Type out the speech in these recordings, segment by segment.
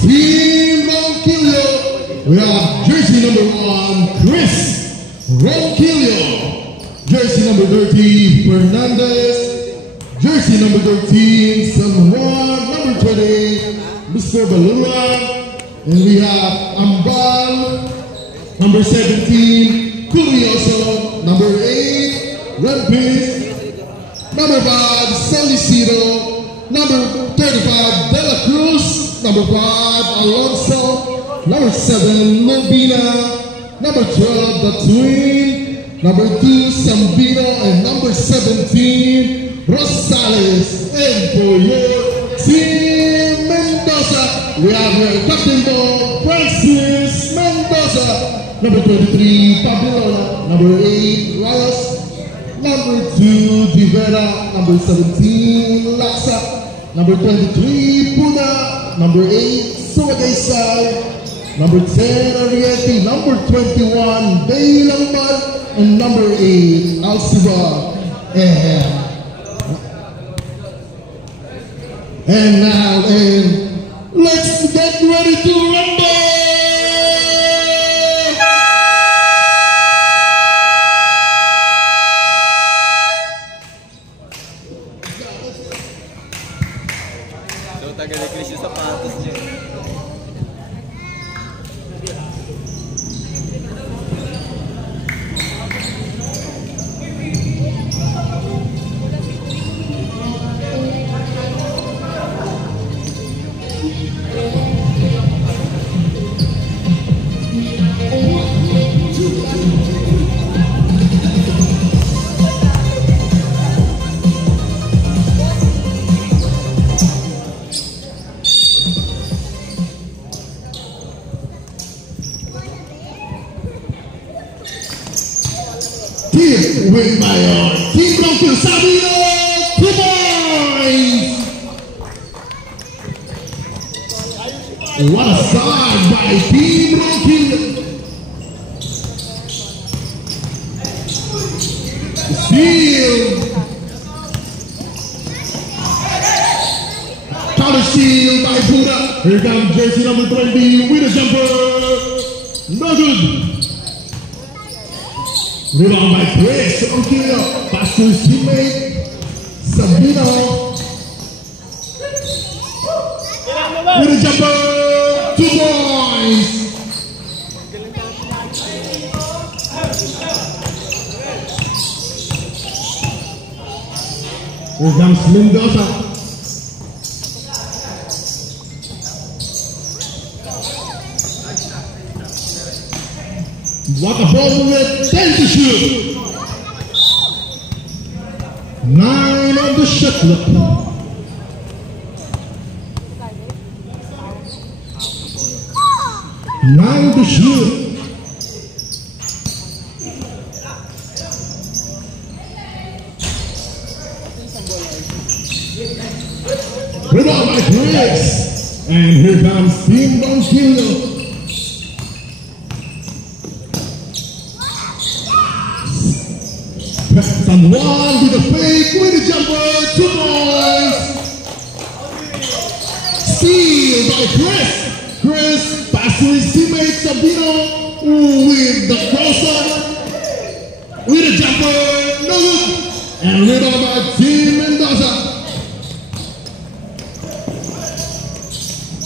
Team Ronquillo, we have jersey number 1, Chris Ronquillo. Jersey number 30, Fernandez. Jersey number 13, San Juan. Number 20, Mr. Balura. And we have Ambal. Number 17, Curioso. Number 8, Rampis. Number 5, Solicito. Number 35, De La Cruz. Number 5, Alonso. Number 7, Lobina. Number 12, The Twin. Number 2, Sambino. And number 17, Rosales. And for your team, Mendoza, we have your captain ball, Francis Mendoza. Number 23, Pablo. Number 8, Reyes. Number 2, Divera. Number 17, Laksa. Number 23, Puna. Number 8, Suwagaysay. Number 10, Ariete. Number 21, Baylamban. And number 8, Alcibar. And now, let's get ready to rumble! Taga-decrease yung sapatos niya. Team with my Team Ronquillo, Sabino, 2 points. What a start by Team Ronquillo. Steal. Counter steal by Buddha. Here comes jersey number 20 with a jumper. No good. Rebound by Chris Ronquillo. Pass to his teammate, Sabino. With a jumper, 2 points. Here comes Mendoza. What a ball with 10 to shoot. 9 on the shot clock. Nine to shoot. Rebound by Chris. And here comes Team Ronquillo. San Juan with a fake, with a jumper, 2 points. Steal by Chris. Chris pass to his teammate Sabino with the crossover, with a jumper, no good. And rebound by Team Mendoza.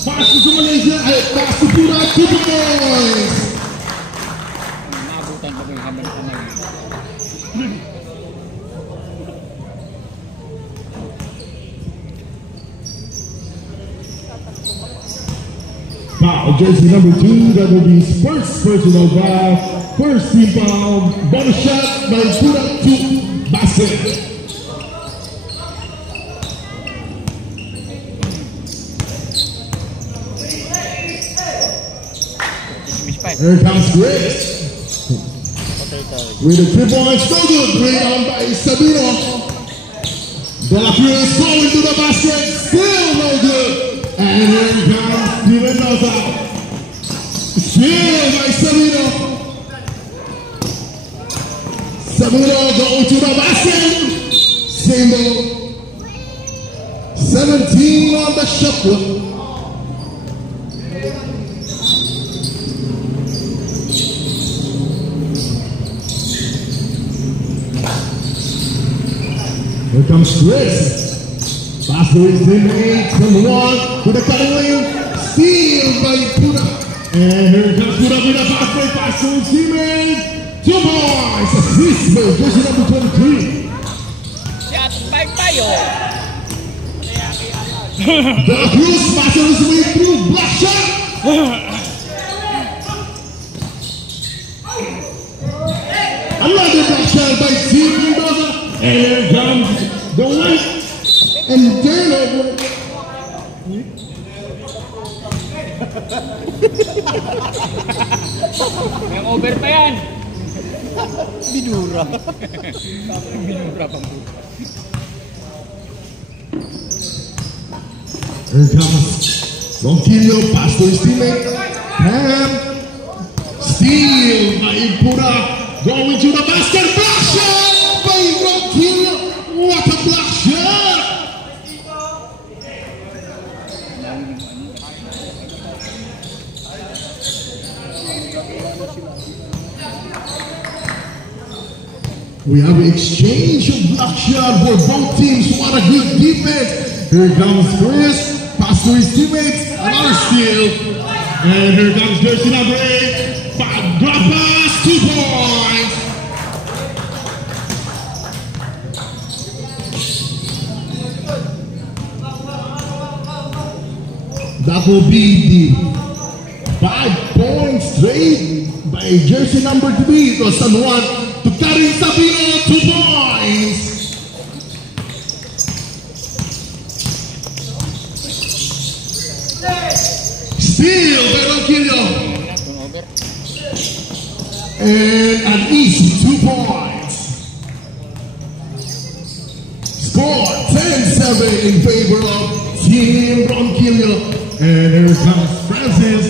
Pass to Malaysia, pass to Puna, 2 points. Foul, jersey number 2, that will be Spurs personal foul. First team foul, bonus shot by Puna to basket. Here comes Chris. With a 3 points, no good. Rebound by Sabino. De La Cruz going to the basket, still no good. And here comes Mendoza. Steal by Sabino. Sabino going to the basket. Single. 17 on the shot clock. Here comes Chris. Pass to his teammate from one to the cutting lane. Steal by Pura. And here comes Pura with a fast pass to his teammate. 2 points. Assist by jersey number 23. Shot by Bayo. The Cruz passes his way through. Block shot. Another block shot by Team Mendoza. And here comes the one and turnover. May over pa yan. Binura. Binura pang buka. Here comes Ronquillo, pass to his teammate. Pam. Steal by Pura. Going to the basket. Block shot by Ronquillo. What a block shot! We have an exchange of block shot for both teams. What a good defense. Here comes Chris. Pass to his teammates. Another steal. And here comes jersey number 8. Drop pass. 2 points. That will be the 5 points straight by jersey number 3. It was San Juan to Karin Sabino, 2 points. Steal by Ronquillo. And an easy 2 points. Score 10-7 in favor of Team Ronquillo. And here comes Francis,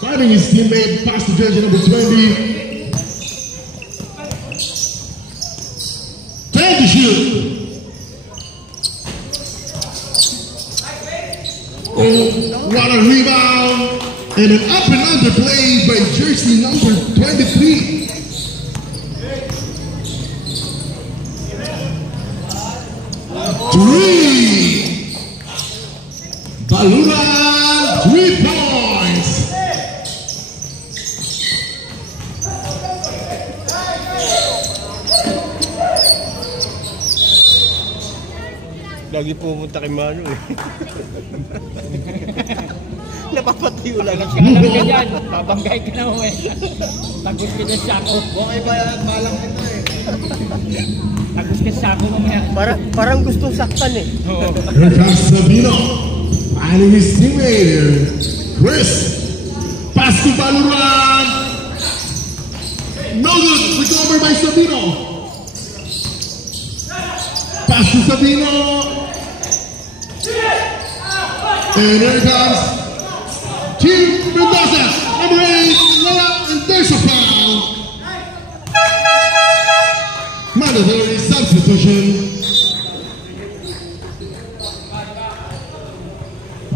finding his teammate, pass to jersey number 20. Time to shoot. Oh, what a rebound. And an up and under play by jersey number 23. Balura, 3 points. Lagi pumunta kay Manu eh. Napapatayo lang. Alam ka dyan, babanggay ka na mo eh. Tagus ka dyan sako. Okay ba balang ito eh. Tagus ka sako mamaya. Parang gustong saktan eh. Oo. Here comes Sabino, finding his teammate, Chris. Pass to Baluran. No good, recover by Sabino. Pass to Sabino. And here comes Team Mendoza, number 8, Lola, and there's a foul. Mandatory substitution.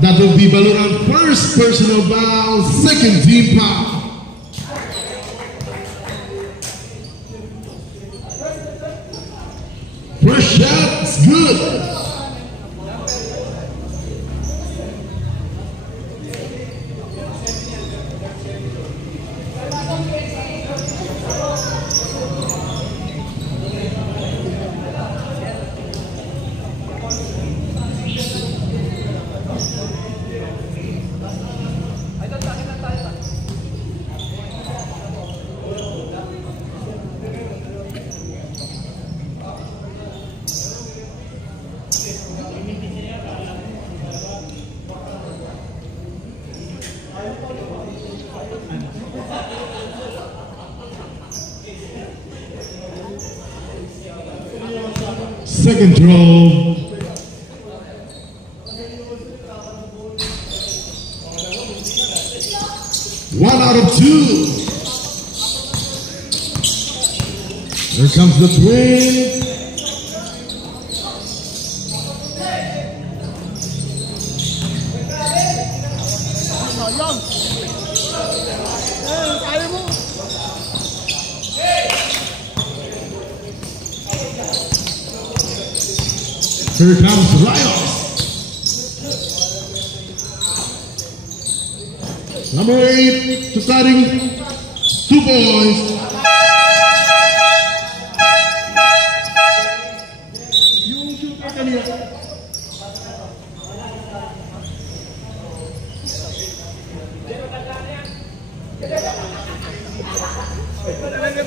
That will be Baluran first personal foul, second team foul. First shot is good. Second throw. One out of two. Here comes the twin. Here comes Rios. Number 8 to starting 2 points. Yung shooter kanina.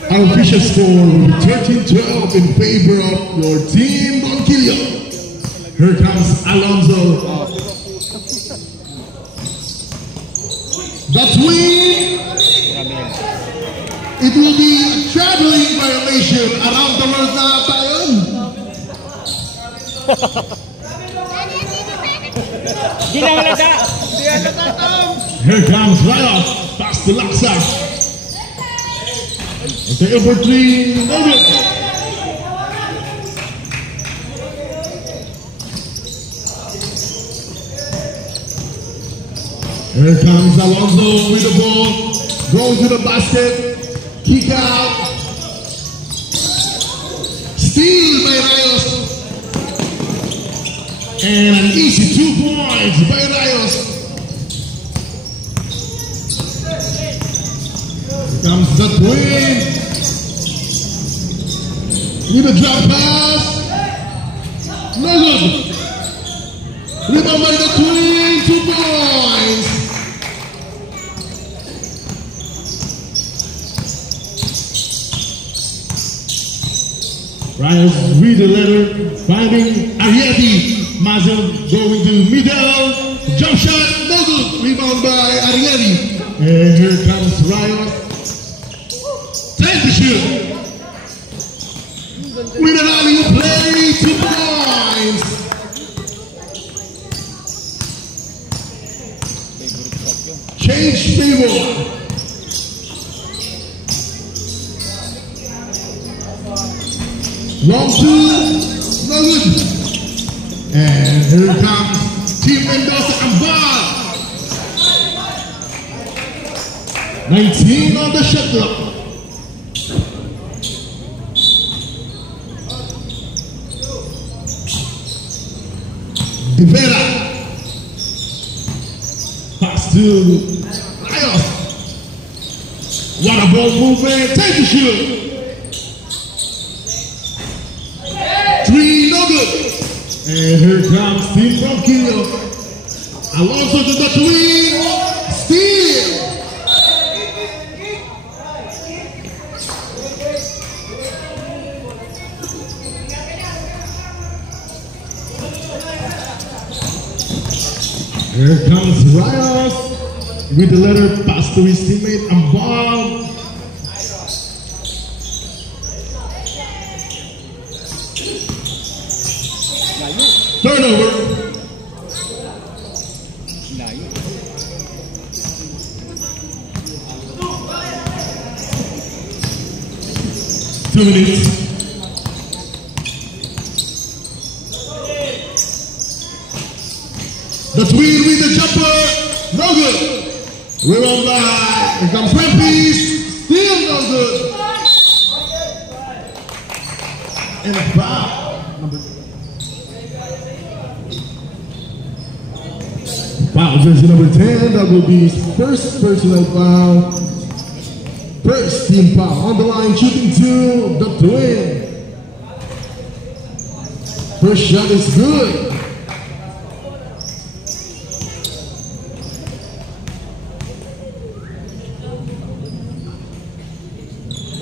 Our official score 13-12 in favor of your team, Ronquillo. Here comes Alonso. The twin. It will be a traveling violation around the world na tayo. Here comes Ryan. Pass to Laksa. Okay, over 3. No good. Here comes Alonso with the ball. Goes to the basket. Kick out. Steal by Rios. And an easy 2 points by Rios. Here comes the twin. With a drop pass. No good. Rebound by the twin. 2 points. Rios with the letter, finding Arieti. Mazel going to middle. Jump shot, no good. Rebound by Arieti. And here comes Rios. Time to shoot. With an alley play, 2 points. Change favor. Long 2, no good. And here comes Team Mendoza and ball. 19 on the shot clock. De Vera. Pass to Rios. What a ball movement. Take the shoot. 3, no good. And here comes Team Ronquillo. Alonso to the twin. Steal. Here comes Rios with the letter pass to his teammate and ball. Turnover. 2 minutes. The twin with the jumper. No good. Rebound by. Here comes Memphis. Still no good. And a foul. Foul jersey number 10, that will be his first personal foul. First team foul. On the line, shooting 2, the twin. First shot is good.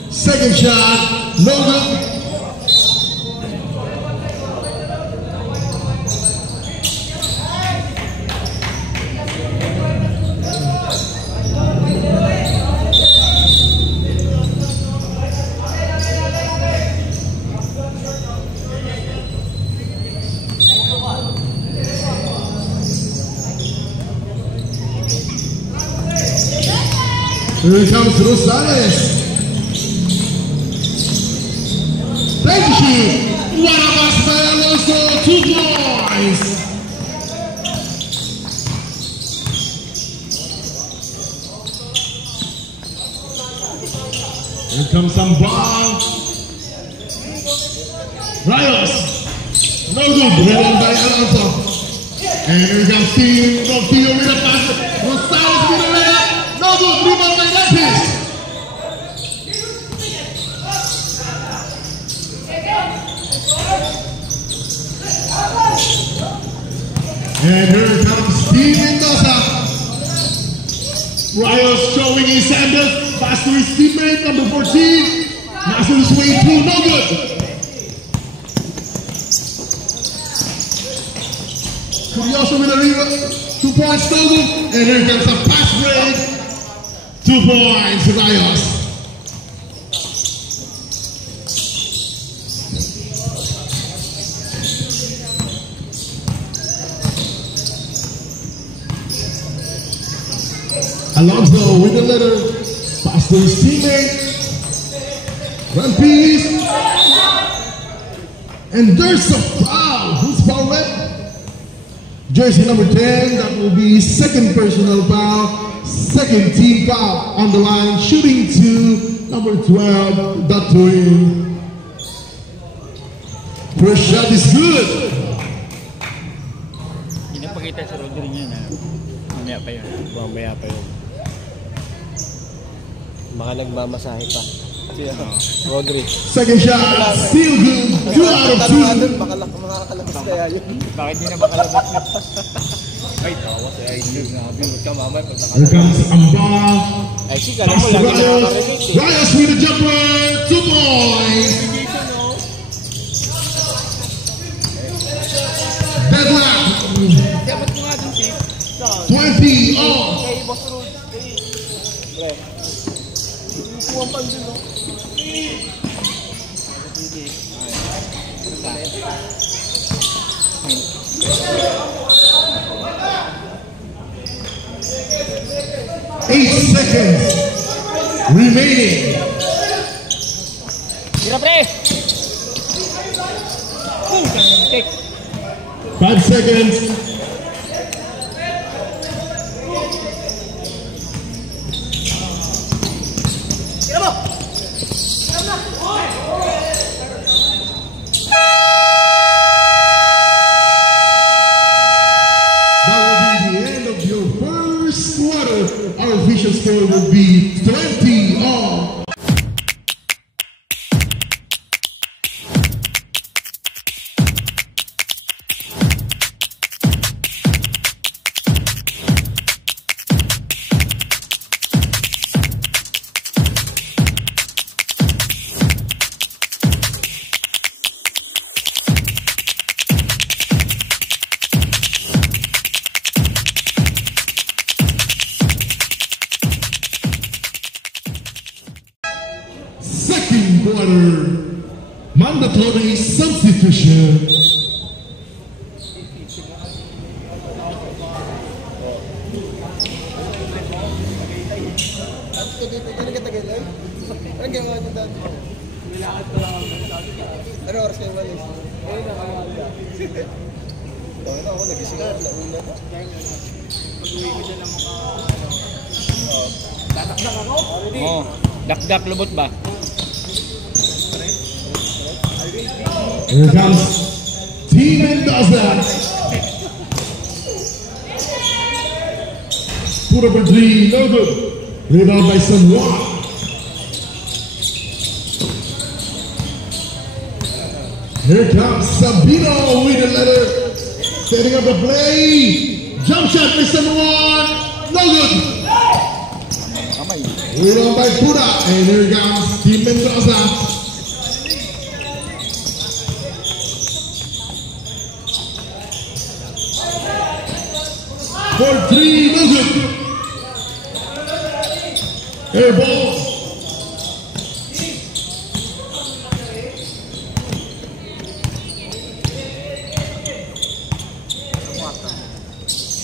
Second shot, no good. Here comes Rosales. Thank you. What a pass by Alonso. 2 points. Here comes some ball. Rios. No good. Rebound by Alonso. And here comes Steve Rocio with a pass. Rosales with a layup. No good. Rebound by Lapis. And here comes Steve Mendoza. Rios showing his handles. Pass to his teammate, number 14. Nasser's way through. No good. Curioso with a rebound. 2 points total. And here comes a pass break. 2 points, Rios. Alonso with the letter. Pass to his teammate. Run piece. And there's a foul. Who's foul red? Jersey number 10, that will be second personal foul, second team foul on the line, shooting to number 12, the twin. First shot is good. Pinapakita sa Rodri niya na mamaya pa yun. Mamaya pa yun. Baka nagmamasahe pa. Rodri. Second shot, still good. 2 out of 2. Makakalabas kaya yun. Bakit di na makalabas na? Ay, tawa si Aisig. Huwag ka mamay pag Here comes Amba. Aisig, alam mo, lagi na nakakarinig eh. Rios with a jumper, 2 points. Deadlock. 20 all. Eight seconds remaining. Tira pre! 5 seconds. Our official score will be 20 all. Second quarter, mandatory substitution. Oh, dak-dak lubot ba? Here comes Team Mendoza. Put up a 3, no good. Rebound by San Juan. Here comes Sabino with the letter. Setting up a play. Jump shot by San Juan. No good. Rebound by Puda. And here comes Team Mendoza. For 3, no good. Air ball.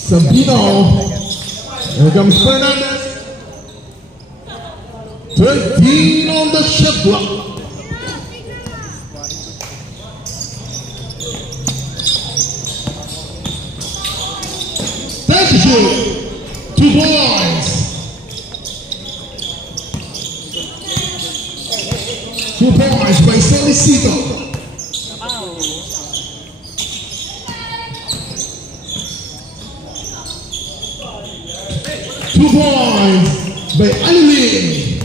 Sabino. Here comes Fernandez. 13 on the shot clock. Thank you. 2 points. 2 points by Solicito. 2 points by Alilin.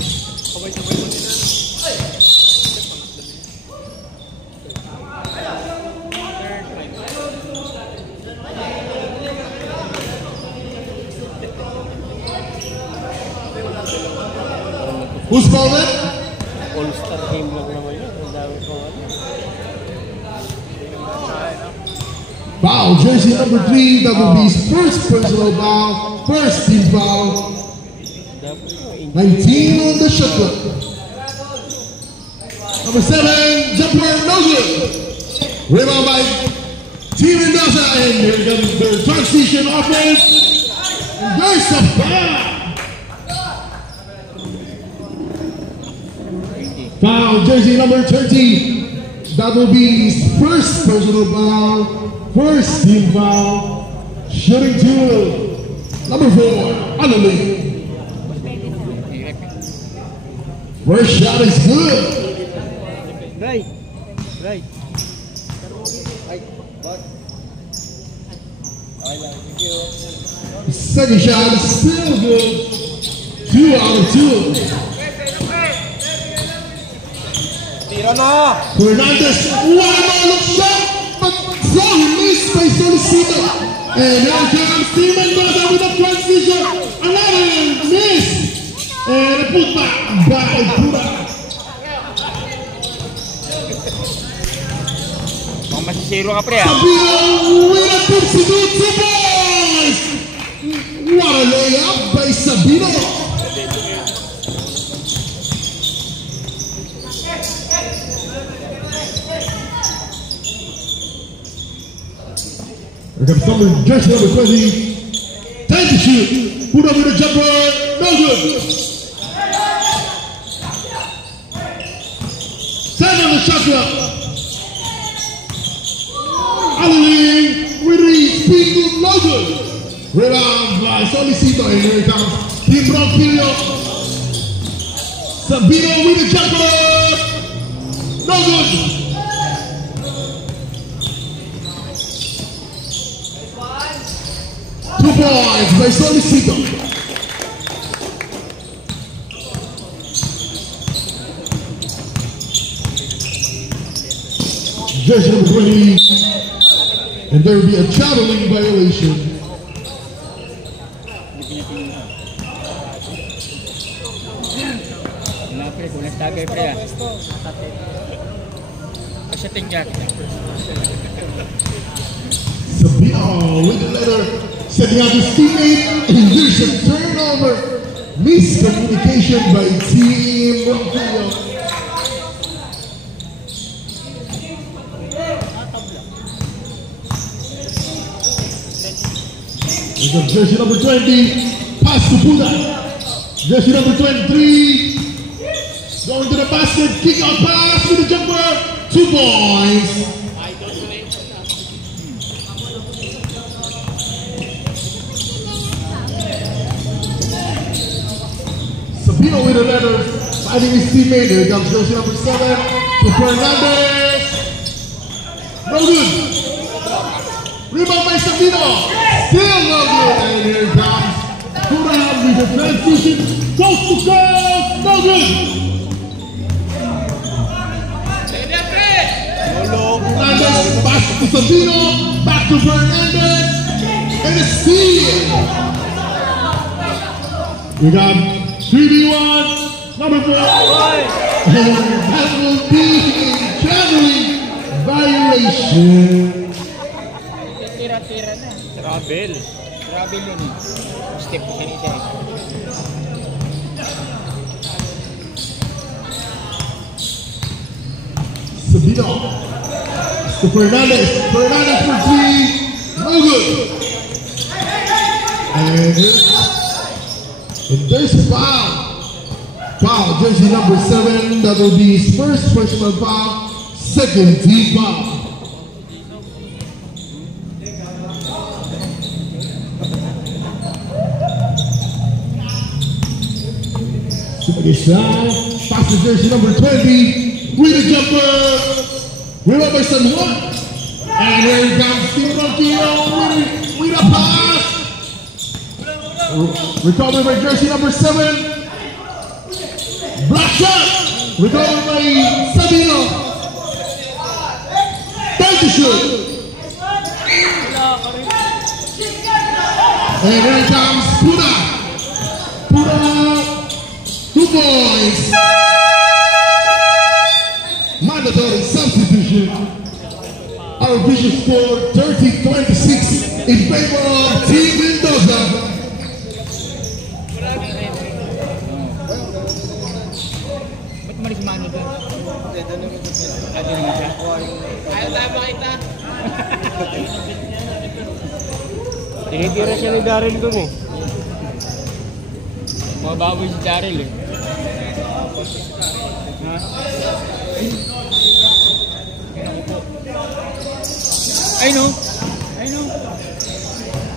Who's called it? All-star game lang naman yun. Ang dami kong ano. Foul, jersey number 3, that will be his first personal foul, first team foul. 19 on the shot clock. Number 7, jumper, no good. Rebound by Team Mendoza, and here comes their transition offense. And there's a foul. Foul, jersey number 30. That will be his first personal foul, first team foul. Shooting 2, number 4, Alilin. First shot is good. Right. Second shot is still good. 2 out of 2. Tira na! Fernandez, one shot, but so he missed by Solicito. And here comes Team Mendoza with a transition. Another miss. And a putback by Pura. Masisiro ka pre ah. Sabino with a substitute 2 points. What a layup by Sabino. Here comes jersey number 20. Time to shoot. Put up with a jumper. No good. 7 on the shot clock. Alilin with the speed. No good. Rebound by Solicito. And here it comes Team Ronquillo. Sabino with the jumper. No good. Points by Solicito. Jersey number 20, and there will be a traveling violation. Sabino with the letter. Setting out his teammate, and there's a turnover. Miscommunication by Team Ronquillo. There's a jersey number 20, pass to Buda. Jersey number 23, going to the basket, kick out pass with a jumper, 2 points. Sabino with the letter, finding his teammate. Here comes jersey number 7 to Fernandez. No good. Rebound by Sabino. Still no good. And here comes Durham with the transition. Coast to coast. No good. Fernandez back to Sabino. Back to Fernandez. And a steal. We got 3v1, number 4. And that will be a traveling violation. Tira-tira na. Travel yun eh. Step ko siya nito eh. Sabino. To Fernandez. Fernandez for 3. No good. And there's a foul. Foul, jersey number 7. That will be his first personal foul. Second team foul. Pass to jersey number 20. With a jumper. Rebound by San Juan. And here comes Team Ronquillo with a pass. Recovered by jersey number 7. Black shot. Recovered by Sabino. Time to shoot. And here comes Puna. Puna, 2 points. Mandatory substitution. Our official score 30-26 in favor of Team Mendoza. Ba't malis mano doon? Adi naman siya. Ayaw tama kita. Tinitira siya ni Daryl doon eh. Mababoy si Daryl eh. Ha? I know.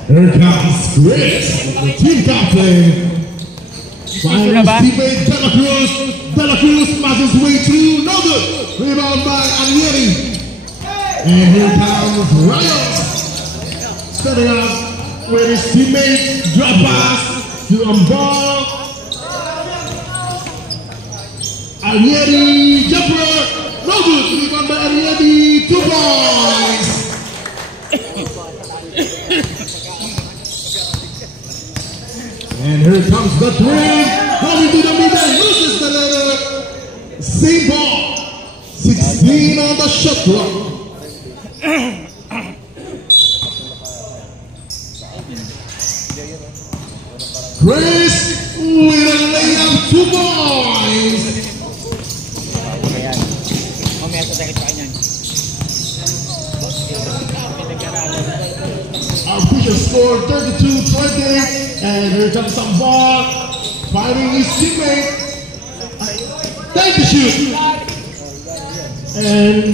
Here comes Chris, the team captain. Finds his teammate De La Cruz. De La Cruz passes way through. No good. Rebound by Anieri. And here comes Ryan. Setting up with his teammate. Drop pass to Ambal. Anieri jumper. No good. Rebound by Anieri. 2 points. And here comes the twin, going to the middle, loses the letter. Same ball, 16 on the shot clock. Chris with a layup, 2 points. Mamaya sa sakit pa kanyan. Our official score 32-20. And here comes some ball, fighting his teammate. Time to shoot. And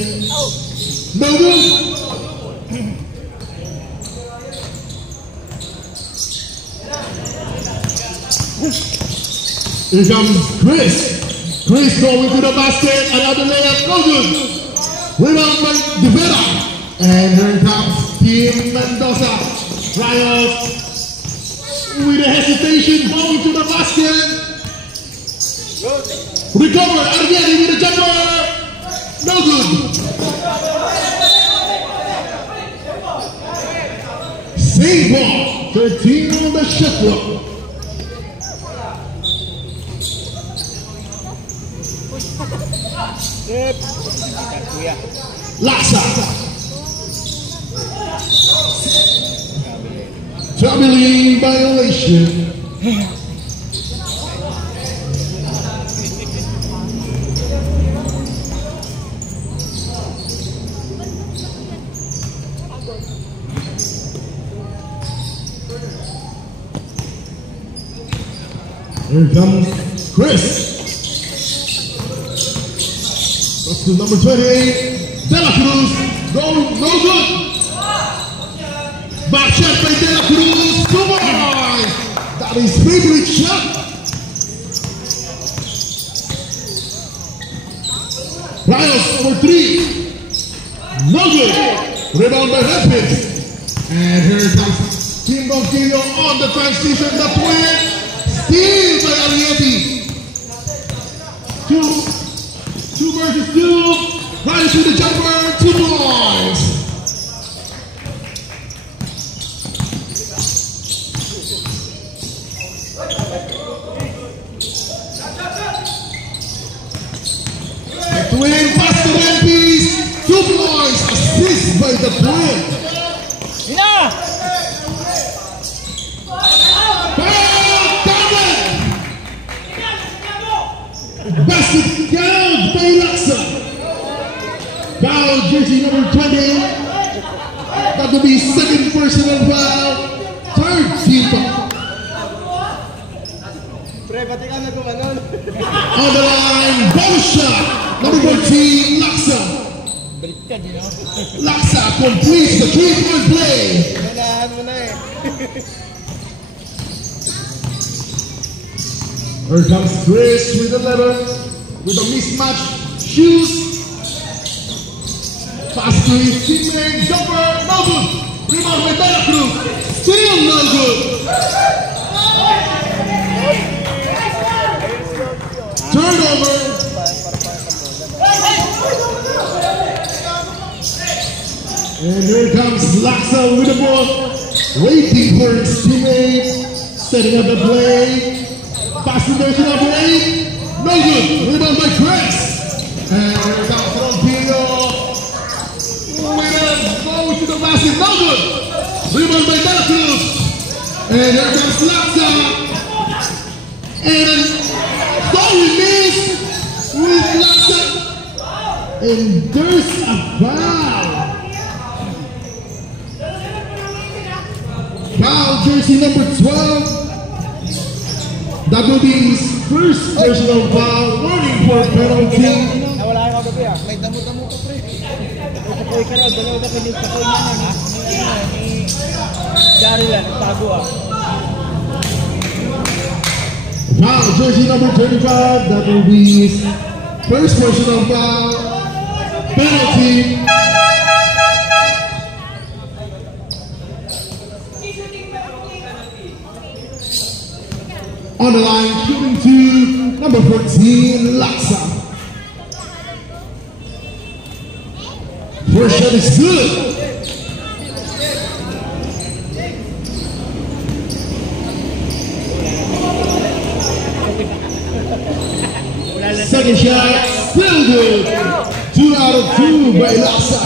no good. Here comes Chris. Chris going to the basket. Another layup, no good. Rebound by Devera. And here comes Team Mendoza. Riot. With a hesitation, going to the basket. Recover, Argeni with a jumper. No good. Same ball, 13 on the shot clock. Laksa. Troubling violation. Here comes Chris. Goes to number 28, De La Cruz. No good. Back shot by De La Cruz. 2 points. That is favorite shot. Rios for 3. No good. Rebound by Rapids. And here comes Team Bonquillo on the transition. The twin. Steal by Arieti. 2 versus 2. Right to the jumper. 2 points. The twin pass to Rapids. 2 points. Assist by the twin. Basket count by Laksa. Foul jersey number 20. That will be second personal foul. Third team foul. On the line, ball shot. Number 14, Laksa. Laksa completes the 3-point play. Here comes Chris with 11, with a mismatch shoes. Pass to his teammate, jumper, no good. Rebound by De La Cruz, still no good. turnover. And here comes Laksa with the ball. Waiting for his teammate. Setting up the play. Passing there to number 8. No good. Rebound by Chris. And here comes Rompino. With a ball to the basket. No good. Rebound by Dela Cruz. And here comes Laksa. And so we missed with Laksa. And there's a foul. Foul jersey number 12. That will be his first personal foul. Warning for penalty. Nawala ka gabi ah. May damo-damo ka pre. Ito ka raw, dalawa ka pilit sa kuya na ni Daryl lang, tago ah. Foul jersey number 35. That will be his first personal foul. Penalty. On the line, shooting to number 14, Laksa. First shot is good. Second shot, still good. 2 out of 2 by Laksa.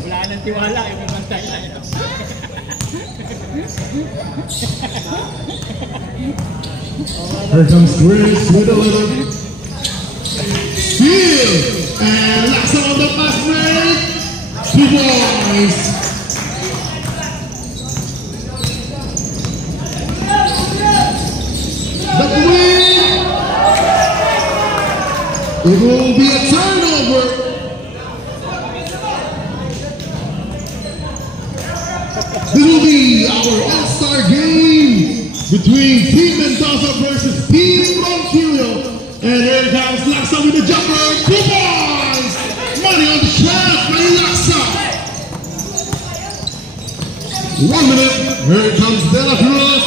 Wala nang tiwala yung bantay na ito. Here comes Chris with a little steal. And Laksa on the fast break. 2 points. The win. It will be a turnover. This will be our all-star game between Team Mendoza versus Team Ronquillo. And here comes Laksa with the jumper. 2 points. Money on the shot by Laksa. 1 minute. Here comes Dela Cruz.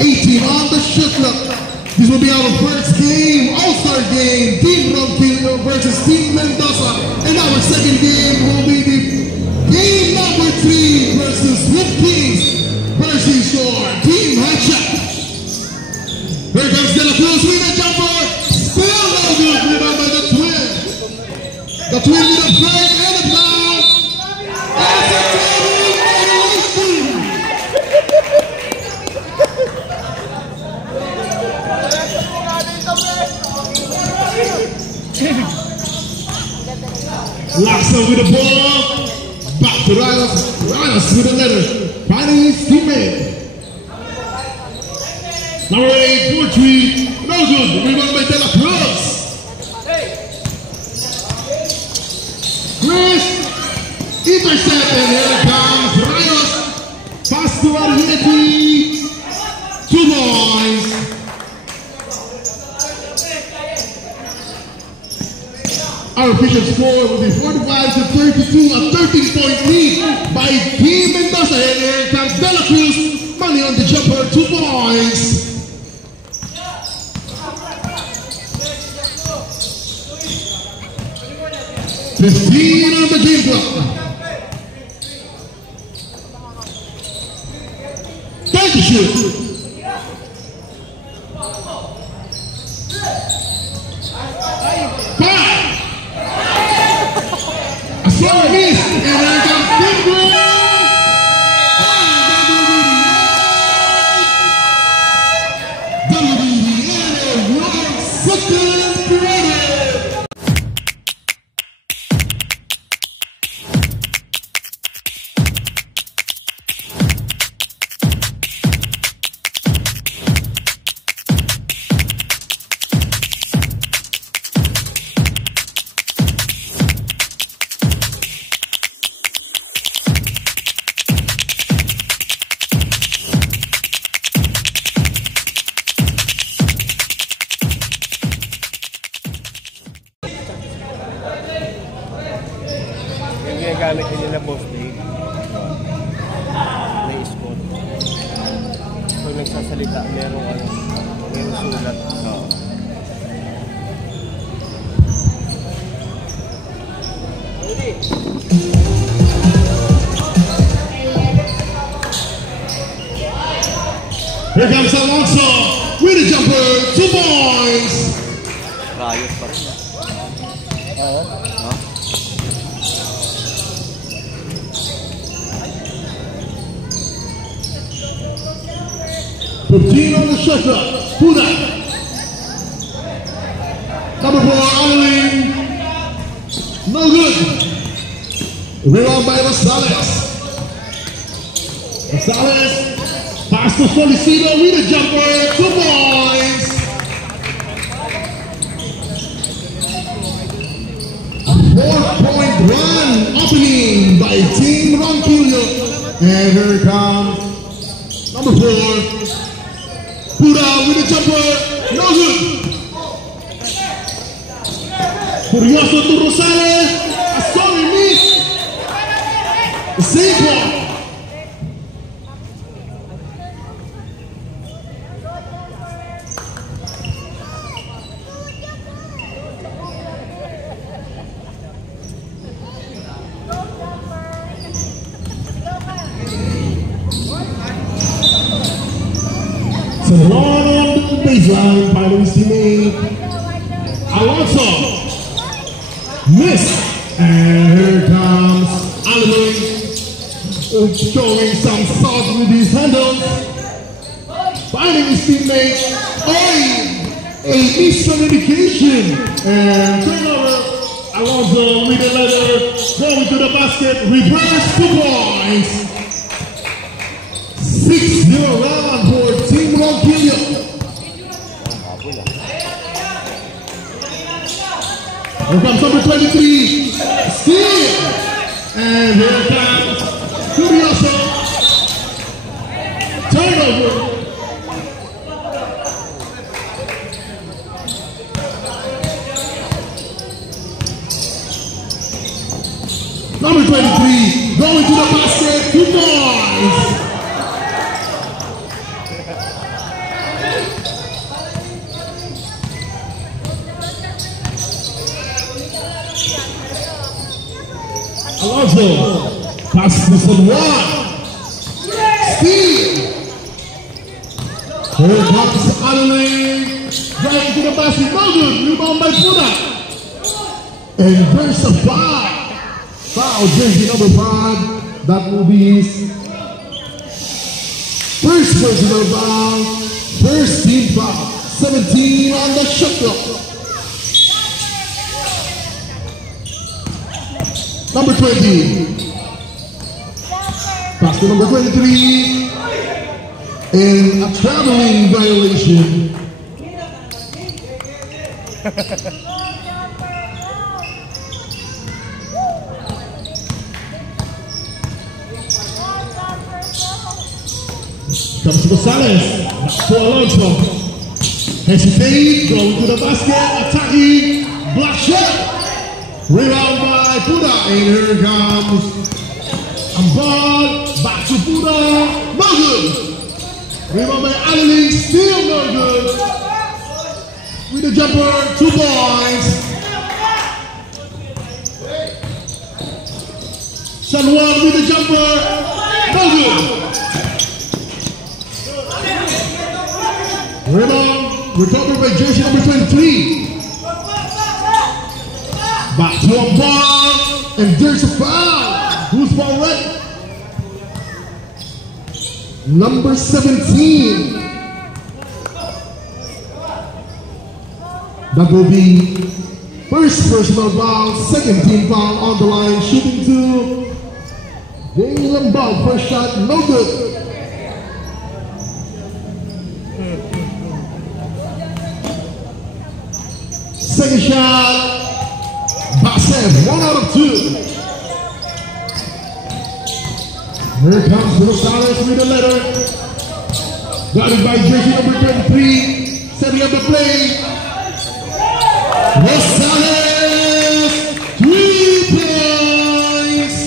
18 on the shot clock. This will be our first game, all-star game. Team Ronquillo versus Team Mendoza. And our second game will be the game number 3 versus Whip Kings versus Shore. Team Headshot. Here comes Dela Cruz with a jumper. Still no good. Rebound by the Twin. The Twin with a break and a foul. And it's a total violation. Laksa with the ball. Back to Reyes. Reyes with a letter. Finding his teammate. Number 8, 4-3. No good. Rebound by Dela Cruz. Chris. Intercept. And here comes Reyes. Pass to Argentina. 2 points. Our official score will be 45-32, a 13-point lead by Team Mendoza. And here comes Dela Cruz, money on the jumper, 2 points. 15 on the game clock. Thank you, shoot. Miss, and there comes Timber. WBDN World Second Creative. Gamit nila boss day. May score. Pag nagsasalita, merong ano. May sulat. Oo. Here comes Alonso with a jumper, 2 points. Rayos pa rin. Oo. No? 15 on the shot clock. Puna. Number 4, Adeline. No good. Rebound by Rosales. Rosales. Pass to Solicito with a jumper. 2 points. A 4-point run opening by Team Ronquillo. And here it comes. Number 4. Pura with a jumper, no good. Furioso to Rosales, a sorry miss. The same ball. So long on the baseline by Luis teammate Alonso. Miss. And here comes Adeline. Showing some sauce with his handles. Finding his teammate. A miscommunication. And turnover. Alonso with the letter. Going to the basket. Reverse 2 points. 6-0 round for Team Ronquillo. Here comes number 23, Steele. And here comes Furioso. Turnover. Number 23, going to the basket, 2 points. Alonso, pass to Salwan. Steele. Here comes Adeline. Driving to the basket, no good. Rebound by Puna. And there's a foul. Foul, jersey number 5. That will be his first personal foul. First team foul. 17 on the shot clock. Number 20. Pass to number 23. And a traveling violation. Comes to Gonzalez. To Alonso. Hesitate. Going to the basket. Attacking. Block shot. Rebound by Puna, and here comes a ball, back to Puna, no good. Rebound by Adeline, still no good. With the jumper, 2 points. San Juan with the jumper, no good. Rebound, recovered by jersey number 23. Back to a ball, and there's a foul. Who's ball red? Number 17. That will be first personal foul, second team foul on the line. Shooting 2. Jalen Ball, first shot, no good. Second shot. Basev, 1 out of 2. Here comes Rosales with the letter. Guarded by jersey number 23. Setting up the play. Rosales, 3 points.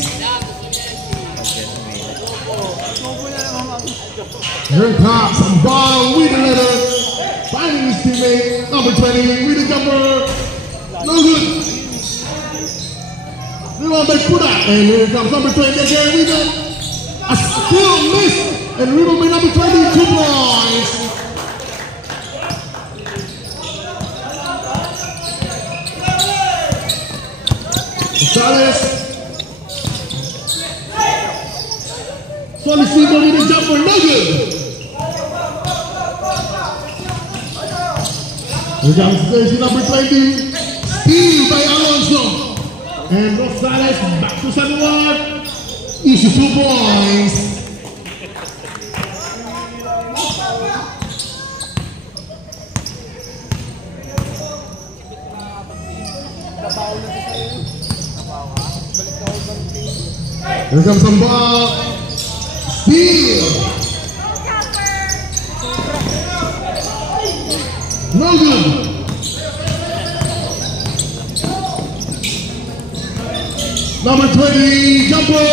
Here comes Ball with the letter. 20 with the jumper. No good. Rebound by Puda. And here comes number 20 again with a still miss. And rebound by number 20, 2 points. Gonzalez. Solicito with the jumper. No good. Here comes jersey number 20. Steal by Alonso. And Rosales back to San Juan. Easy 2 points. Here comes some ball. Steal. No good. Number 20, jumper.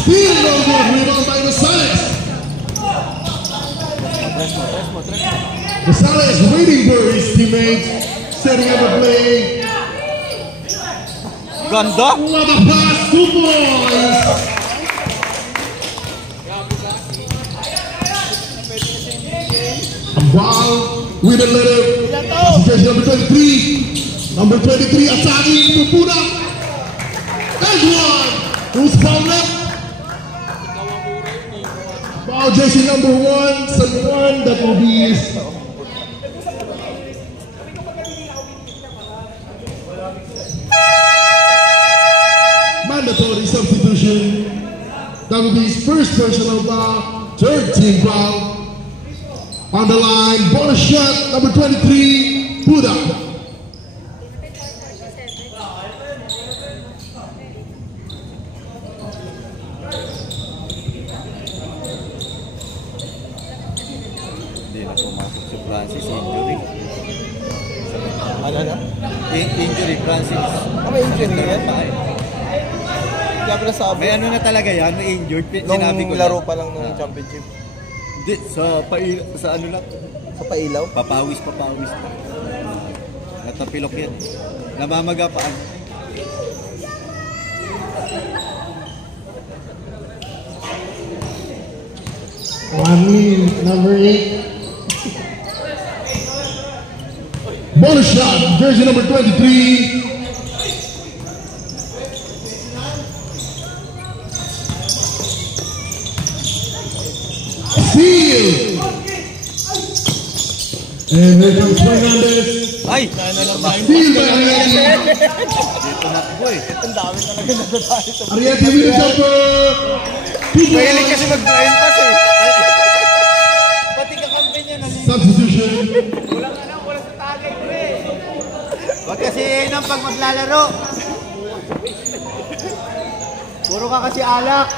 Steal, no good. Rebound by Rosales. Rosales waiting for his teammates. Setting up a play. Ganda! What a pass, 2 points. A ball with a letter. Jersey number 23. Number 23 attacking Pupuda. And one. Who's fouled up? Foul jersey number 1. San Juan. That will be mandatory substitution. That will be his first personal foul, 3rd team foul. On the line, bonus shot, number 23, Puda. Hindi na pumasok si Francis, injury. Ano na? Injury, Francis. May injury yan? Kaya pala sabi. May ano na talaga yan, may injured. Sinabi ko Nung laro pa lang nung championship. Hindi, sa ano lang. Sa pailaw? Papawis. Natapilok yan. Namamaga pa. Number 8. Bonus shot, jersey number 23. Steal. And here comes Fernandez. Ay! Steal by Ariete. Dito makbo eh. Ang dami talaga nadadali sa Ariete with the jumper. 2 Mahilig kasi points. mag-blind pass eh. Pati kakampi niya na. Substitution. Walang sa tagay ko eh. Huwag kasi yun pag maglalaro. Puro ka kasi alak.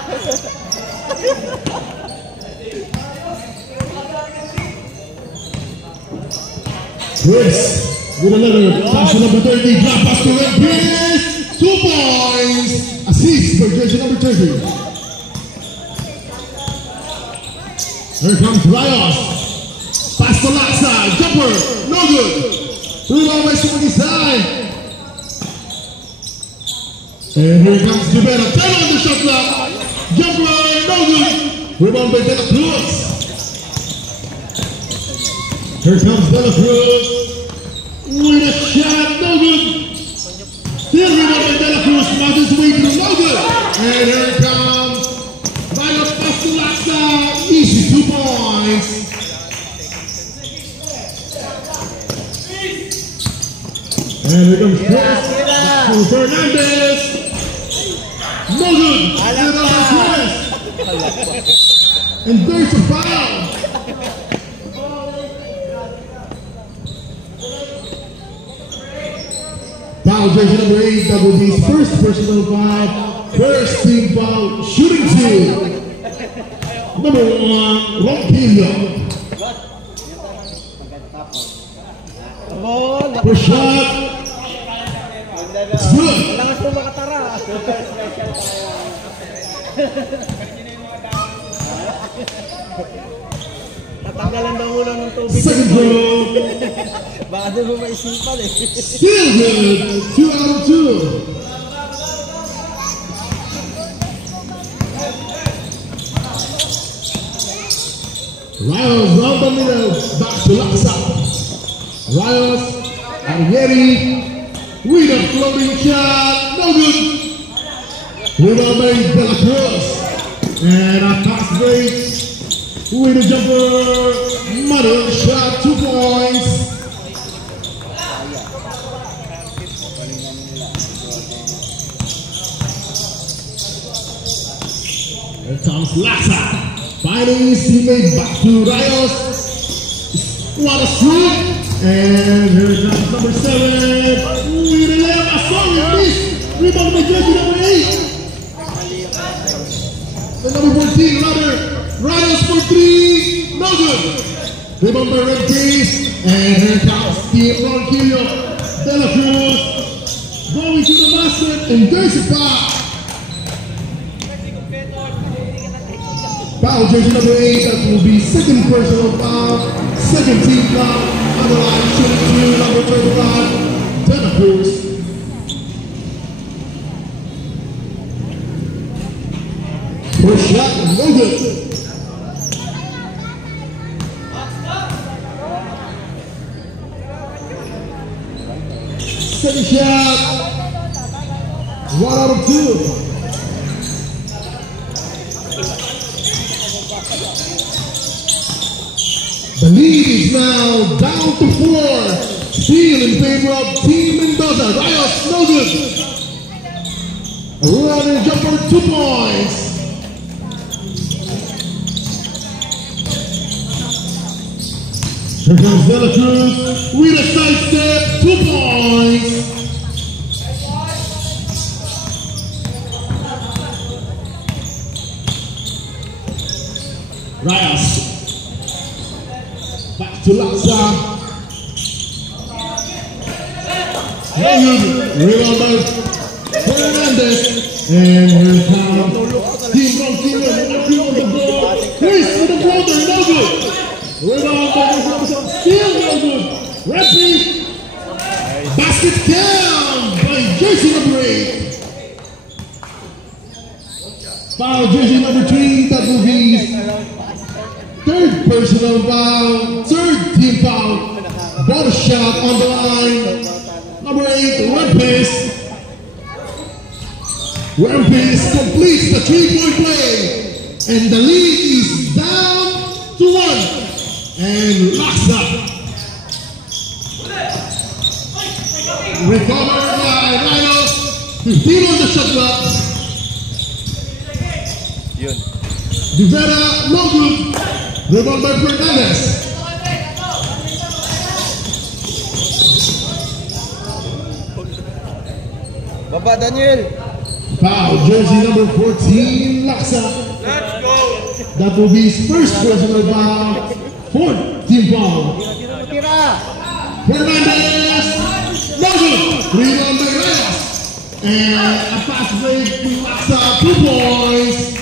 Chris with another pass to number 30. Drop pass to Red Pierce. 2 points. Assist for jersey number 30. Here comes Rayos. Pass to Laksa. Jumper. No good. Rebound by Suki side. And here comes Rivera. 10 on the shot clock. Jumper. No good. Rebound by De La Cruz. Here comes De La Cruz. With a shot. No good. Still rebound by De La Cruz. Now this way to no good. And here comes Rayos. Pass to Laksa. Easy 2 points. And here comes Chris. Back to Fernandez. No good. And there's a foul. Foul jersey number 8. That will be his first personal foul. First team foul. Shooting team. Number 1, Ronquillo. First shot. It's good. Lakas mo makatara. Tatanggalan daw muna ng tubig. Second throw. Baka doon mo maisipan eh. Still good. 2 out of 2. Rios round the middle, back to Laksa. Rios and Yeri with a floating shot, no good. Rebound by De La Cruz. And a pass break with a jumper. Mother shot, 2 points. Here comes Laksa. Finding his teammate back to Rios. What a streak! And here comes number 7. With 11. Sorry, miss. Rebound by jersey number 8. And number 14, rather. Rios for 3. No good. Rebound by Red Priest. And here comes Team Ronquillo. De La Cruz. Going to the basket. And there's a foul. Foul jersey number 8, that will be second personal foul, second team foul, on the line, shooting 2, number 35, De La Cruz. First shot, no good. Second shot, 1 out of 2. The lead is now down to 4. Still in favor of Team Mendoza. Rios, no good. A running jumper, 2 points. Here comes De La Cruz with a side step, 2 points. Rios. Back to Laksa. Rebound by Fernandez. And here comes Team Ronquillo on the ball. Chris with the floater, no good. Rebound by still no good. Referee. Basket down by jersey number 8. Foul jersey number 3, that will be third personal foul, third team foul. Ball shot on the line. Number 8, Rempis. Rempis completes the 3-point play. And the lead is down to 1. And Laksa. Recovered by Rios. 15 on the shot clock. Rivera, no good. Rebound by Fernandez. Baba Daniel. Foul, jersey number 14, Laksa. Let's go! That will be his first personal foul. Fourth team foul. Fernandez. No good. Rebound by Rios. And a fast break to Laksa, 2 points.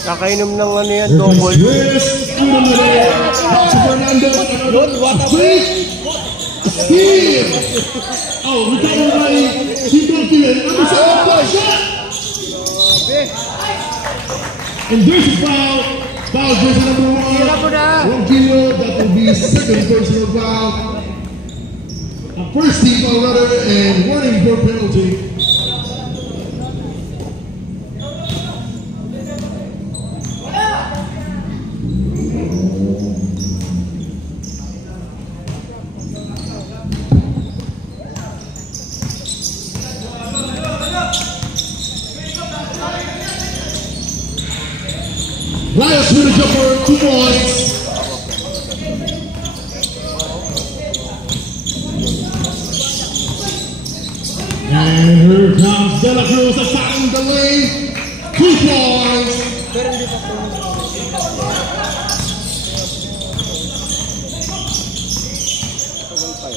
Kakainom ng ano yan, double. Fernandez. Steal. Oh, recovered by Team Ronquillo. Number 7, shot. And there's a foul. Foul jersey number 1. Ronquillo, that will be second personal foul. First team foul rather, and warning for penalty. Rios with a jumper, 2 points. And here comes De La Cruz attacking the lane, 2 points.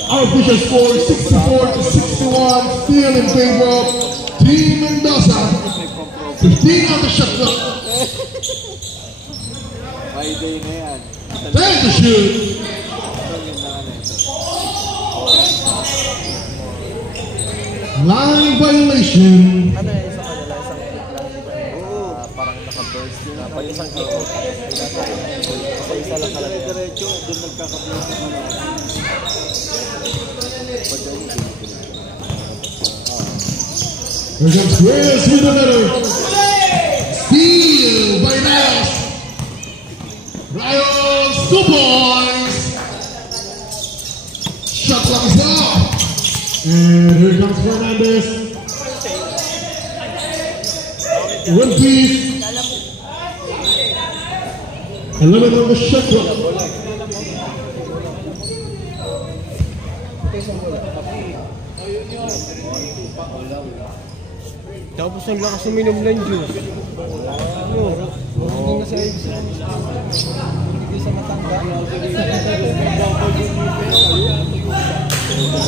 Our official score 64-61, still in favor of Team Mendoza. 15 on the shot clock. Friday na yan. Time to shoot. Line violation. Ano yung isa kanila? Isang click lang dito. Oo. Parang naka-burst yun. Pag isang click. Isa lang talaga. Diretso, doon nagkaka-burst ng mga. Here comes Chris with another steal by Rios. Rios, 2 points. Shot clock is off. And here comes Fernandez. One piece. 11 on the shot clock. Tapos ang lakas uminom ng juice. Ano? Hindi na sa hindi sa matanda.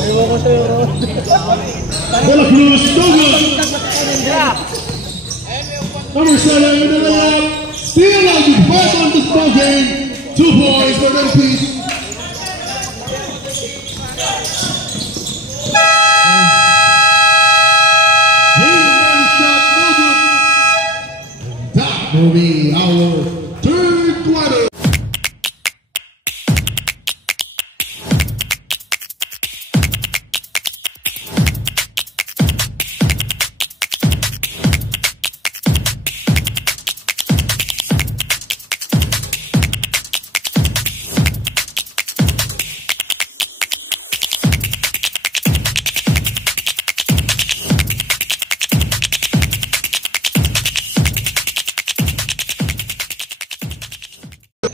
Ewan ko sa'yo, Ron. De La Cruz, no good. Number 7 in the layup. Still on the back on this ball game. 2 points for them piece. Will be our third quarter.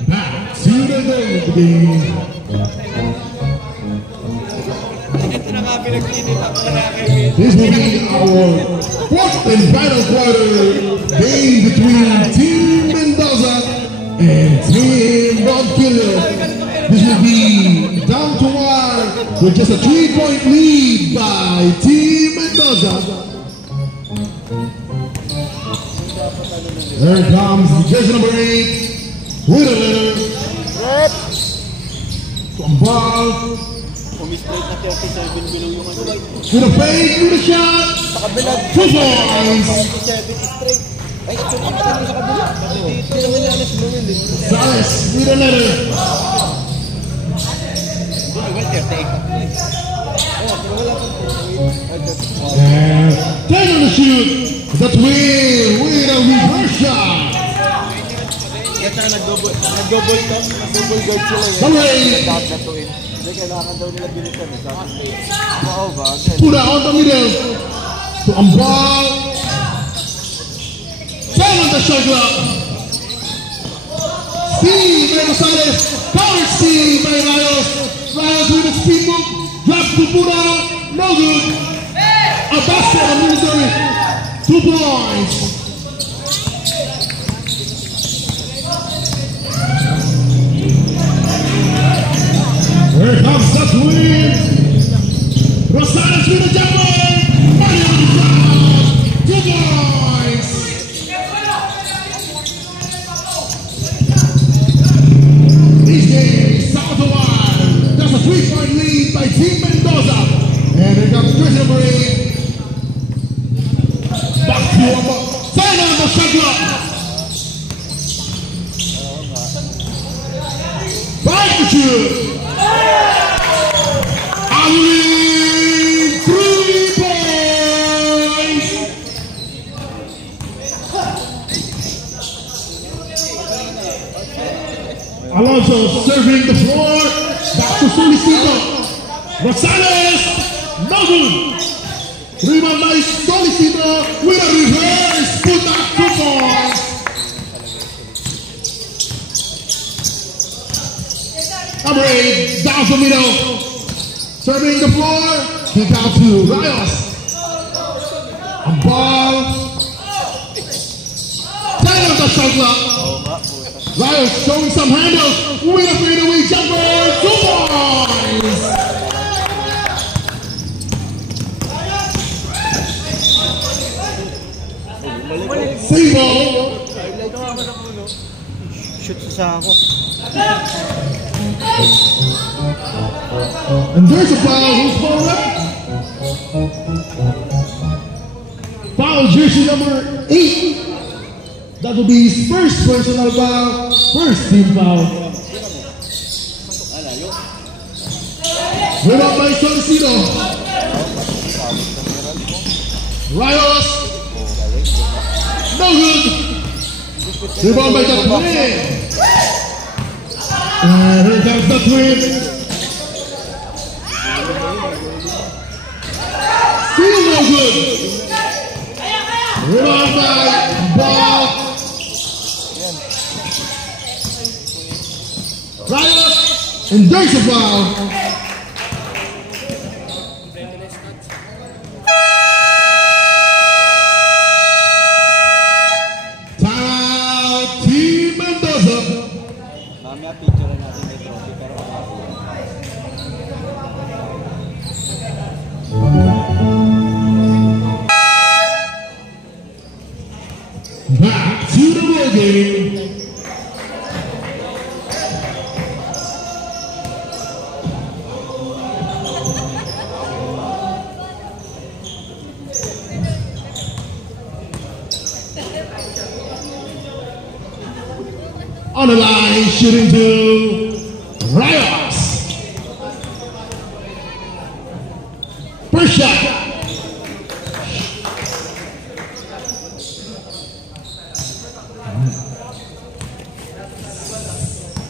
Back to the game. This will be our fourth and final quarter game between Team Mendoza and Team Montpelier. This will be down to 1 with just a 3-point lead by Team Mendoza. There comes jersey number 8. With a letter. From ball. Umistraight na 37 below yung ano. With a fake, with a shot. 2 points. 37 straight. Ay, ito na sa kabila. Hindi naman nalas mo yun. Sales with a letter. And 10 on the shoot. That's win with a reverse shot. Kaya saka nag-double guard sila yun. Hooray! Dadatuin. Hindi, kailangan daw nila bilisan. Oo ba? Put out the middle. To Ambal. 10 on the shot clock. Steve Rosales. Power Steve by Rios. Rios with a speed move. Drops to Pura. No good. A basket of military. 2 points. Here comes the twin. Rosales with a jumper. Mario on the shot. 2 points. This game is south of 1. That's a 3-point lead by Team Mendoza. And here comes jersey number 8. Back to final on the shot clock. 5 to shoot. Only 3 points. Alonso serving the floor. Back to Solicito. Rosales. No good. Rebound by Solicito with a reverse. Put up 2 points. Number 8, down the middle. Serving the floor. Kick out to Rios. A ball. 10 on the shot clock. Rios showing some handles. With a fadeaway jumper. 2 points. Same ball. Shoot sa ako. And there's a foul. Who's foul up? Foul jersey number 8. That will be his first personal foul. First team foul. Rebound by Torresino. Rios. No good. Rebound by the twin. And here comes the twin. Still no good. Rebound by Ball. Rios. And there's a foul. Back to the ball game. On the line, shooting to Rios. First shot.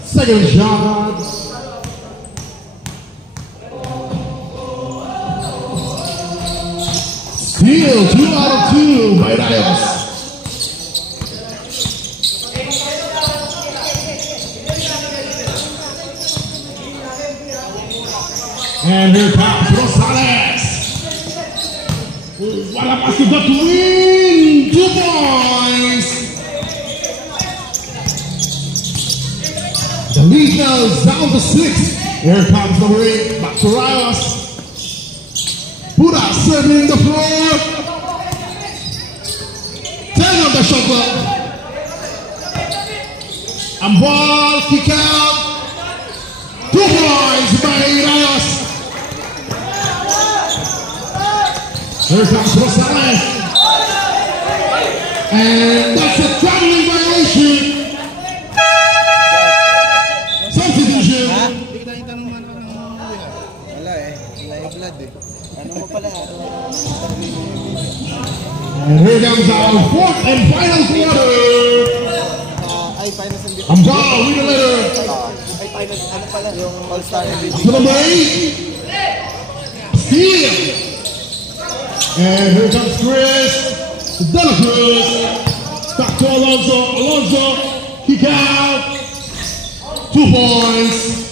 Second shot. Steal, 2 out of 2 by Rios. And here comes Rosales. Wala pa si Batwin. 2 points. The lead now is down to 6. Here comes number 8. Back to Rios. Pura serving the floor. 10 on the shot clock. And ball kick out. 2 points by Rios. Here comes Rosales. And that's a traveling violation. Substitution. Hindi kita yung tanong man ng wala eh. Wala yung blood eh. Ano mo pala? And here comes our 4th and final quarter. Ay, finals and Ang ball with the letter. Ay, finals. Ano pala? Yung All-Star MVP. Number 8. Steal. And here comes Chris. De La Cruz. Back to Alonso. Alonso. Kick out. 2 points.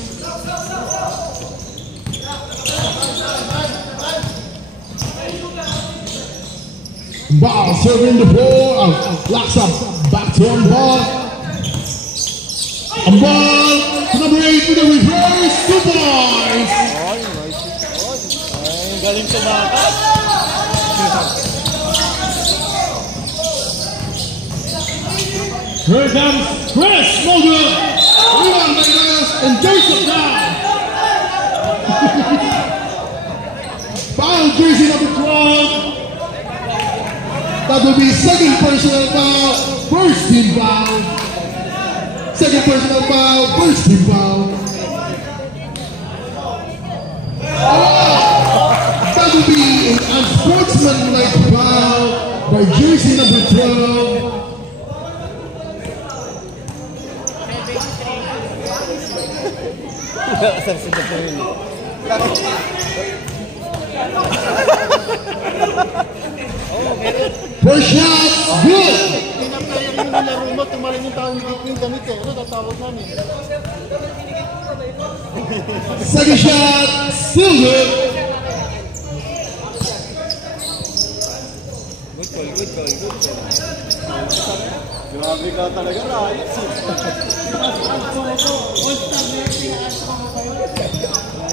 Ball serving the ball. Locks up. Back to on ball. A ball to number 8 with a reverse. 2 points. Ay, galing sa dapat. Here comes Chris. No good. Rebound by Rios and Joseph down. Foul jersey number 12. That will be second personal foul, first team foul. Second personal foul, first team foul. That will be an unsportsmanlike foul by jersey number 12. First shot, good. Pinaplayan yung laro mo, tumaling yung tao yung gamit eh. Ano tatawag namin? Second shot, still good. Good call, good call, good call. Grabe ka talaga, Rios.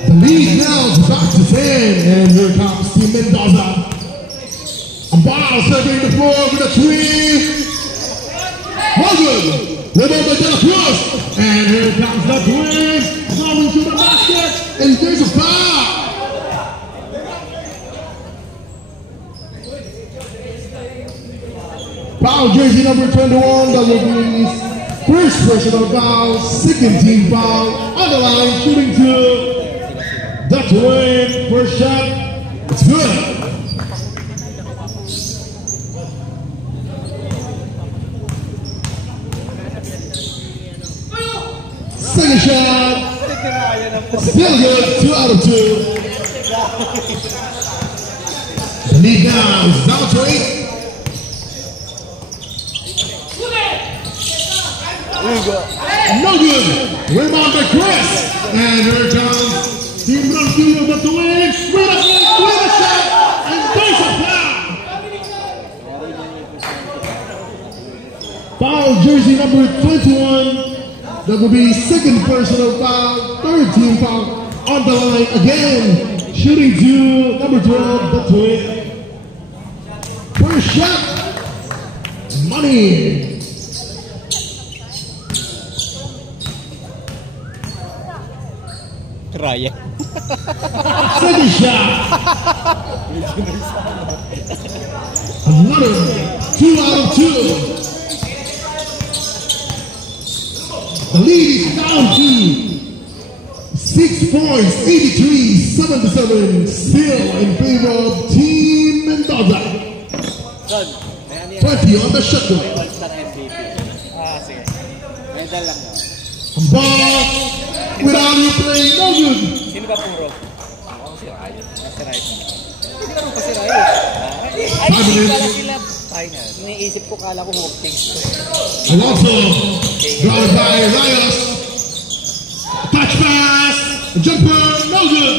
The lead now is back to 10, and here comes Team Mendoza. A ball serving the floor with a 3. Well good. Remember De La Cruz. And here comes the Twins. Going to the basket. And there's a foul. Foul jersey number 21. That will be first personal foul. Second team foul. On the line, shooting two. The Twins. First shot. It's good. Second shot. Still good. 2 out of 2. The lead now is down to 8. No good. Rebound by Chris. And here comes Team Ronquillo with the win. With a shot. And there's a foul. Foul jersey number 21. That will be second personal foul. Third team foul on the line again. Shooting two. Number 12. The Twin. First shot. Money. Raya. Second shot. Another 2 out of 2. The lead is down to 6 points, 83-77. Still in favor of Team Mendoza. 20 on the shot clock. All-Star MVP. Sige. Medal lang yun. Ball without you playing, no good. Sino ba puro? Ako si Ryan. Si Ryan. Hindi naman pa si Ryan. Ay, kala sila final. Iniisip ko, kala ko Hawkins. Alonso, guarded by Reyes. Touch pass, jumper, no good.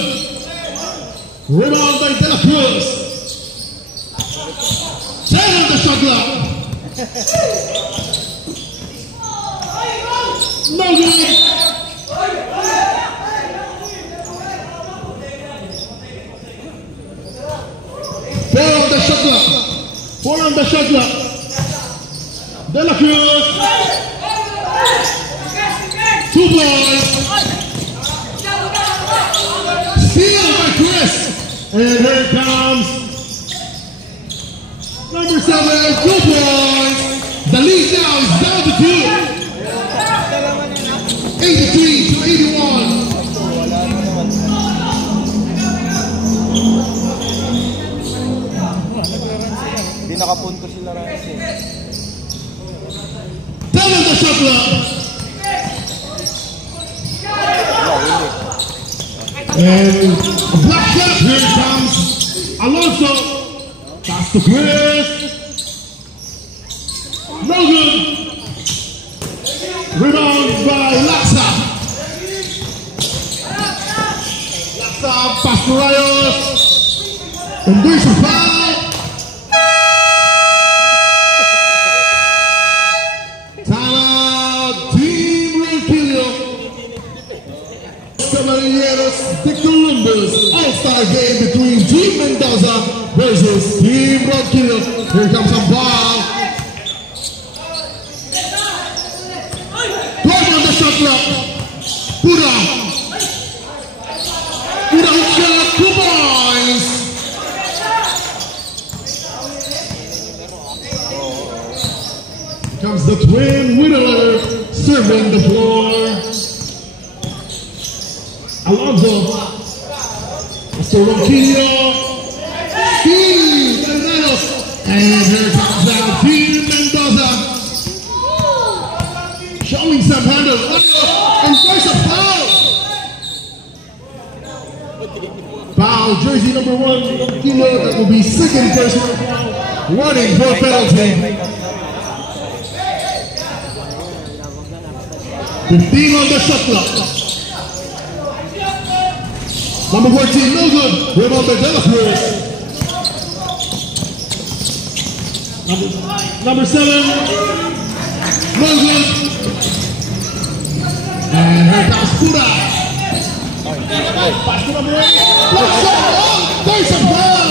Rebound by De La Cruz. 10 on the shot clock. No good. 4 on the shot clock. 4 on the shot clock. De La Cruz. 2 balls. Steal by Chris. And here comes number 7. 2 points. The lead now is down to 2. 83-81. Hindi nakapunto sila Ryan. 10 on the shot clock. And a black shot. Here comes Alonso. Pass to Chris. No good. Rebound by Laxa. Laxa, pass to Reyes. And there's a foul. Timeout, Team Ronquillo. Caballeros de Columbus. All-Star game between Team Mendoza versus Team Ronquillo. Here comes a ball. Shot clock. Pura shot, 2 points. Here comes the Twin Whittler serving the floor. Alonso. Mr. Ronquillo. Steve Bernardo. And here comes now Team Mendoza. Showing some handle, and there's a foul. Foul, jersey number 1, Kilo, that will be second person. Warning for penalty. 15 on the shot clock. Number 14, no good. Rebound by De La Cruz. Number 7, no good. And here comes Pura. Pass to number 8. There's a foul.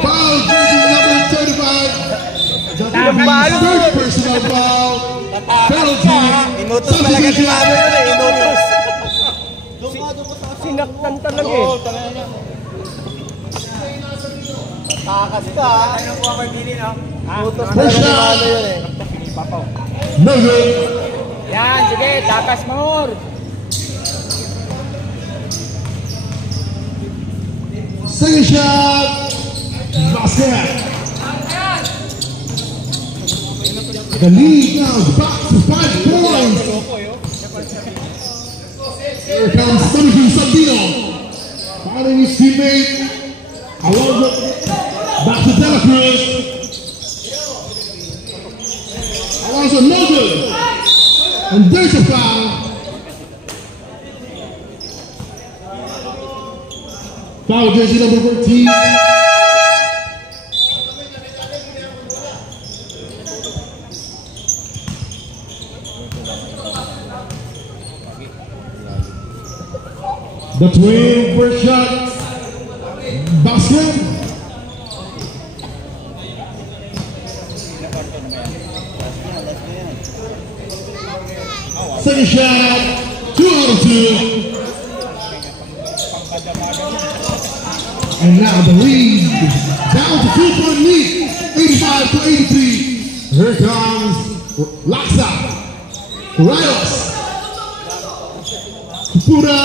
Foul, jersey number 35. third personal foul. Penalty. Inutos talaga si Mami yun eh. Inutos. Sinaktan talaga eh. Takas ka. Ano po ako bilhin ah? Inutos First talaga si shot. Mami yun eh. No good. Yan, sige, takas more. Second shot. Basket. The lead now is back to 5 points. Here comes Timothy Sabino. Finding his teammate. Alonso. Back to De La Cruz. Alonso, no good. And there's a foul. Foul jersey number 14. The twin first shot. Basket. Second shot. 2 out of 2. And now the lead down to 2-point lead, 85-83. Here comes Laksa, Rayos, Kupuda,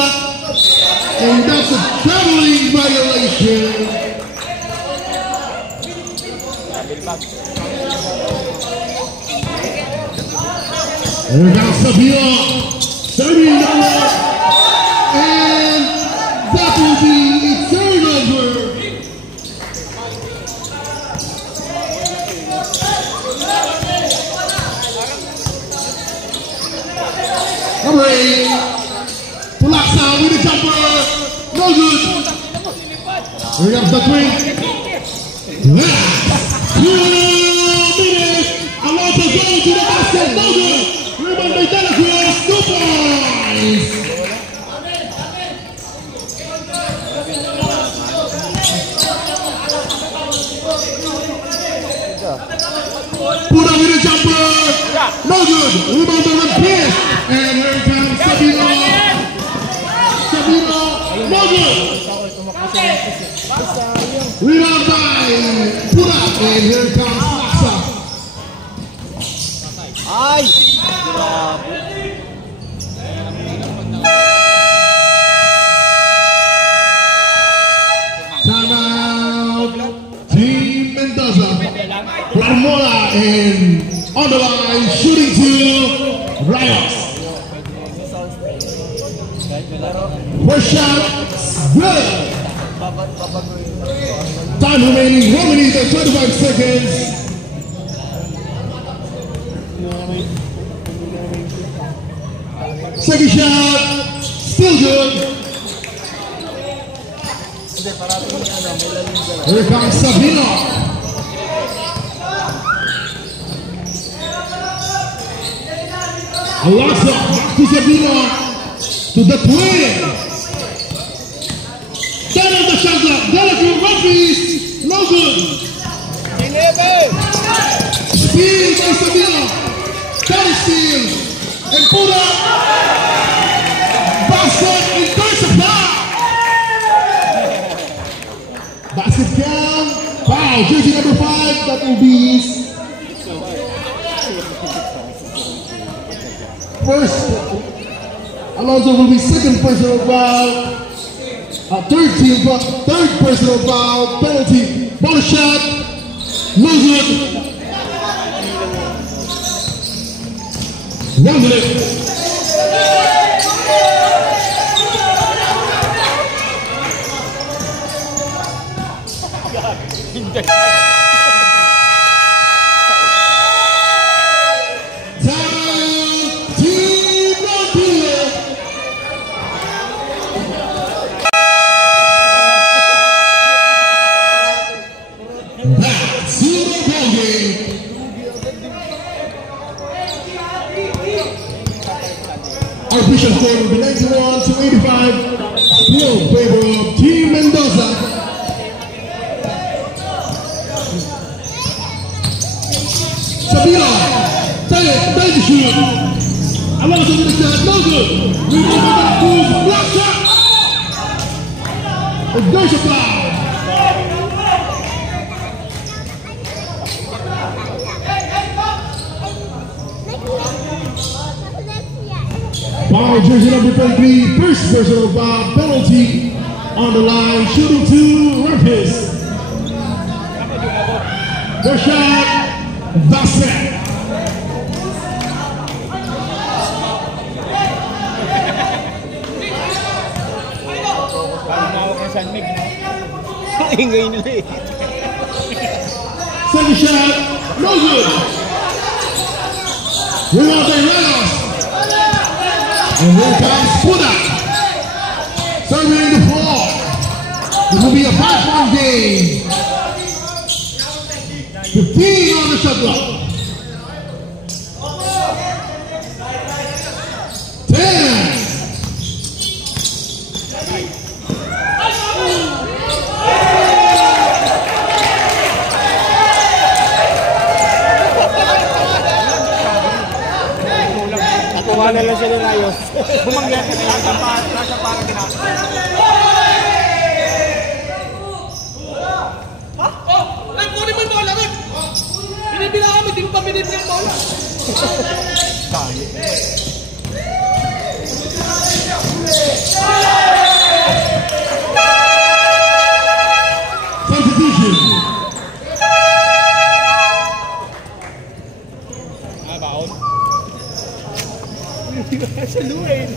and that's a traveling violation. Here comes Sabino, serving number, and that will be a turnover. Number 8, Pulaksa with the jumper, no good. Here comes the twin. Last 2 minutes, Alonso going to the basket, no good. Rebound by De La Cruz, 2 points. Put up with a jumper, no good. Rebound by the Pierce, and here comes Sabino. Sabino, no good. Rebound by Put up, and here comes Laksa. Ay! Timeout. Team Mendoza. Carmona and on the line, shooting 2, Rayos. First shot, good. Time remaining 1 minute and 25 seconds. Second shot, still good. Here comes Sabino. Alonso, back to Sabino, to the twin. Down on the shot clock, De La Cruz, one piece, no good. Steal by Sabino, down steal, and put up. Basket, and there's a foul. Basket count, foul, jersey number 5, that will be first. Alonso will be second personal foul. Third personal foul, penalty, bonus shot, no good. 1 minute. Official score will be 91-85. Still in favor of Team Mendoza. Sabino. Take the shoot. I want to the shot. No good. Rebound by Cruz. Block shot. There's a foul. Foul jersey number 33, first personal foul penalty on the line, shooting to Rufus. Their shot, Bassett. Second shot, no good. Rebound by Reynolds. And here comes Puda. Serving the floor. This will be a 5-point game. 15 on the shot clock. 10. Kuha na lang siya ng ayos. Bumangga. Nasa parang ginagawa. Ha? Oh! Ay, kunin mo yung bola rin! Binibila kami, di mo pa binibila yung bola. Substitution. Baon. Sa luwin.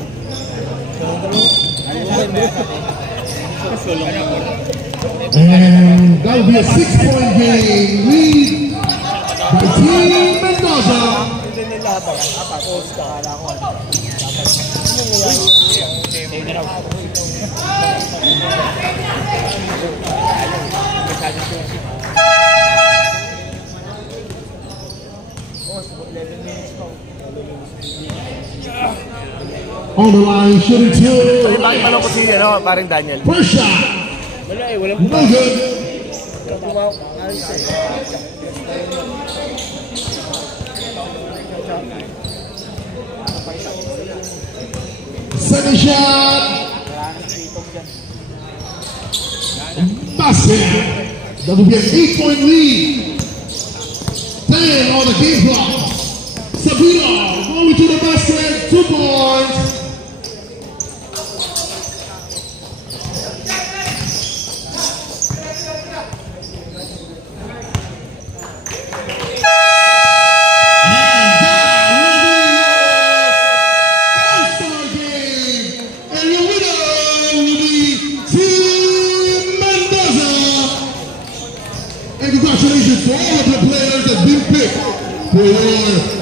And that will be a 6-point game lead by Team Mendoza. Hindi nila ba? Tapos kakala ko. On the line, shooting two. Bakit pala ko si parang Daniel? First shot. Wala eh, walang No good. Second shot. Bassett. That will be an 8-point lead. 10 on the game clock. Sabino going to the basket. 2 points. And congratulations to all of the players that have been picked for your